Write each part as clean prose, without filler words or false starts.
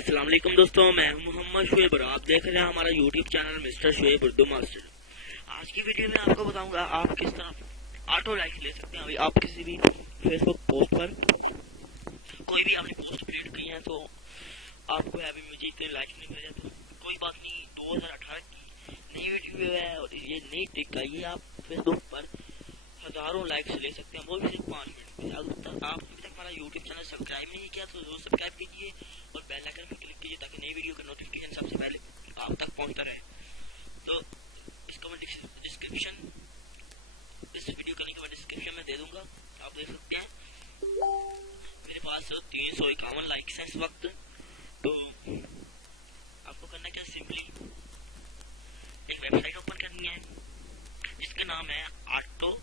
अस्सलाम वालेकुम दोस्तों, मैं हूं मोहम्मद शुएब और आप देख रहे हैं हमारा YouTube channel mister Shoaib Urdu master. आज की वीडियो में आपको बताऊंगा आप किस तरह ऑटो लाइक ले सकते हैं। अभी आप किसी भी फेसबुक पोस्ट पर कोई भी आपने पोस्ट क्रिएट की है तो आपको हैवी म्यूजिक के लाइक नहीं मिल जाते, कोई बात नहीं। 2018 की नई वीडियो है और ये नई ट्रिक है, ये आप फेसबुक पर हजारों लाइक्स ले सकते हैं, वो भी सिर्फ 5 मिनट में। अगर तक आप अभी तक हमारा यूट्यूब चैनल सब्सक्राइब नहीं किया तो जरूर सब्सक्राइब कीजिए और बेल आइकन पर क्लिक कीजिए ताकि नई वीडियो का नोटिफिकेशन सबसे पहले आप तक पहुंचता रहे। तो इसका मैं डिस्क्रिप्शन इस वीडियो का लिंक मैं डिस्क्रिप्शन में दे दूंगा, आप देख सकते हैं। मेरे पास 351 लाइक्स हैं इस वक्त। तो आपको करना क्या, सिंपली एक वेबसाइट ओपन करनी है, इसका नाम है autolaika.biz।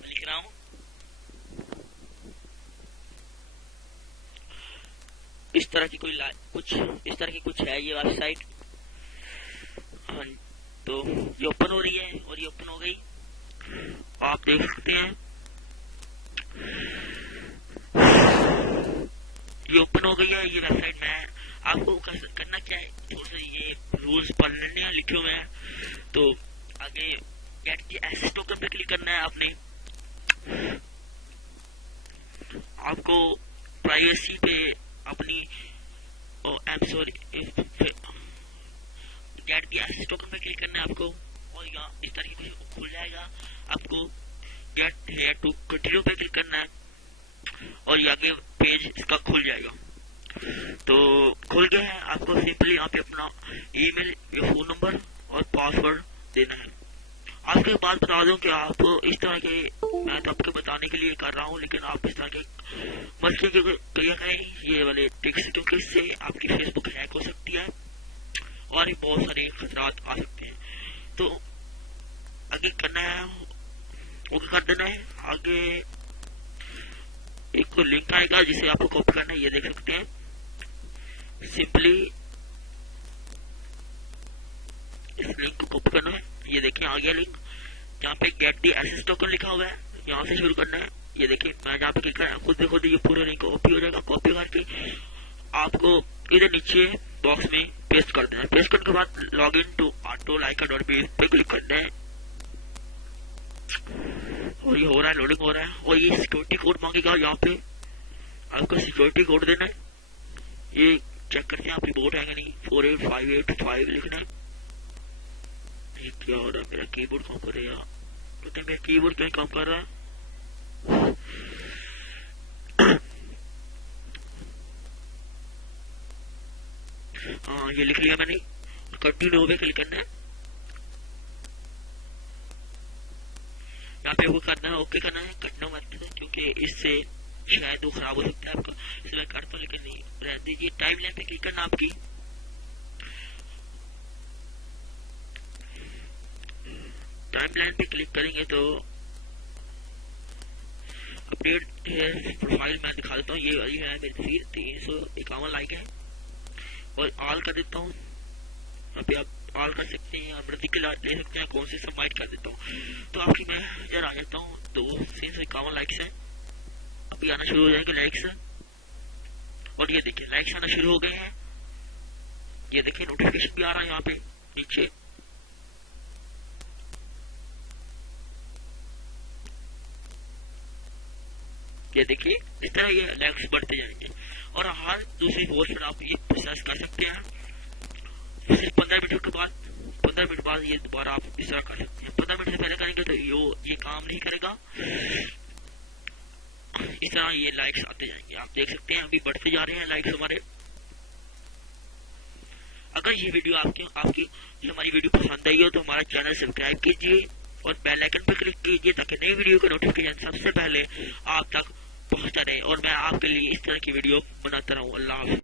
मैं लिख रहा हूँ, इस तरह की कुछ है ये वेबसाइट। हाँ, तो ये ओपन हो रही है और ये ओपन हो गई, आप देख सकते हैं ये ओपन हो गई है ये वेबसाइट में। आपको करना क्या है, थोड़ा सा ये रूल्स पढ़ने हैं लिखे हुए हैं। तो आगे गेट द एक्सेस टोकन पे क्लिक करना है आपने। आपको प्राइवेसी पे अपनी गेट द एक्सेस टोकन पे क्लिक करना है आपको और यहाँ इस तरीके से खुल जाएगा। आपको गेट हेयर टू कंटिन्यू पे क्लिक करना है और ये आगे पेज इसका खुल जाएगा। तो खुल गया है, आपको सिंपली यहाँ पे अपना ईमेल या फोन नंबर और पासवर्ड देना है। आपके बाद बता दूं कि आप इस तरह के, मैं तो आपको बताने के लिए कर रहा हूँ, लेकिन आप इस तरह के मसले के क्लियर करें ये वाले ट्रिक्स, क्योंकि इससे आपकी फेसबुक हैक हो सकती है और बहुत सारे खतरात आ सकते हैं। तो आगे करना है, ओके कर देना है। आगे एक लिंक आएगा जिसे आपको कॉपी करना है, ये देख सकते हैं। सिंपली इस लिंक को कॉपी करना है, ये देखिए आ गया लिंक, जहाँ पे गेट द एक्सेस टोकन लिखा हुआ है, यहाँ से शुरू करना है। ये देखिए मैं जहाँ पे क्लिक कर खुद देखो ये पूरा लिंक कॉपी हो जाएगा। कॉपी करके आपको इधर नीचे बॉक्स में पेस्ट कर देना है। पेस्ट करने के बाद लॉग इन टू autolaika.biz पे क्लिक करना है और ये हो रहा है, लोडिंग हो रहा है। और ये सिक्योरिटी कोड मांगेगा, यहाँ पे आपको सिक्योरिटी कोड देना है। ये चेक करते हैं आप रिपोर्ट है कि नहीं, 48585 लिखना है। ये क्या हो रहा है, मेरा कीबोर्ड काम कर रहा है, पता है मेरा कीबोर्ड क्यों काम कर रहा है। हाँ ये लिख लिया मैंने, कंटिन्यू पे क्लिक करना है। यहाँ पे वो करना है, ओके करना है, कटना मत है क्योंकि इससे शायद वो खराब हो सकता है आपका, इसलिए मैं करता हूँ लेकिन नहीं रह दीजिए। टाइम लाइन पे क्लिक करना आपकी, टाइम लाइन पे क्लिक करेंगे तो अपडेट प्रोफाइल मैं दिखा देता हूँ। ये वाली है मेरी फीड, 351 लाइक है और ऑल कर देता हूँ। अभी आप ऑल कर सकते हैं, आप प्रति ले सकते हैं, कौन से सबमिट कर देता हूँ। तो आपकी मैं इधर आ जाता हूँ, 351 लाइक्स है, अभी आना शुरू हो जाएंगे लाइक्स। और ये देखिए लाइक्स आना शुरू हो गए हैं, ये देखिए नोटिफिकेशन भी आ रहा है यहाँ पे नीचे। ये देखिए इस तरह ये लाइक्स बढ़ते जाएंगे और हर दूसरी पोस्ट पर आप ये प्रोसेस कर सकते हैं। सिर्फ 15 मिनट के बाद, 15 मिनट बाद ये दोबारा आप इस तरह कर सकते हैं। 15 मिनट से पहले करेंगे तो ये काम नहीं करेगा। इस तरह ये लाइक्स आते जाएंगे, आप देख सकते हैं अभी बढ़ते जा रहे हैं लाइक्स हमारे। अगर ये वीडियो आपकी ये हमारी वीडियो पसंद आई हो तो हमारा चैनल सब्सक्राइब कीजिए और बेल आइकन पर क्लिक कीजिए ताकि नई वीडियो का नोटिफिकेशन सबसे पहले आप तक पहुंचता रहे और मैं आपके लिए इस तरह की वीडियो बनाता रहूं। अल्लाह हाफ़िज़।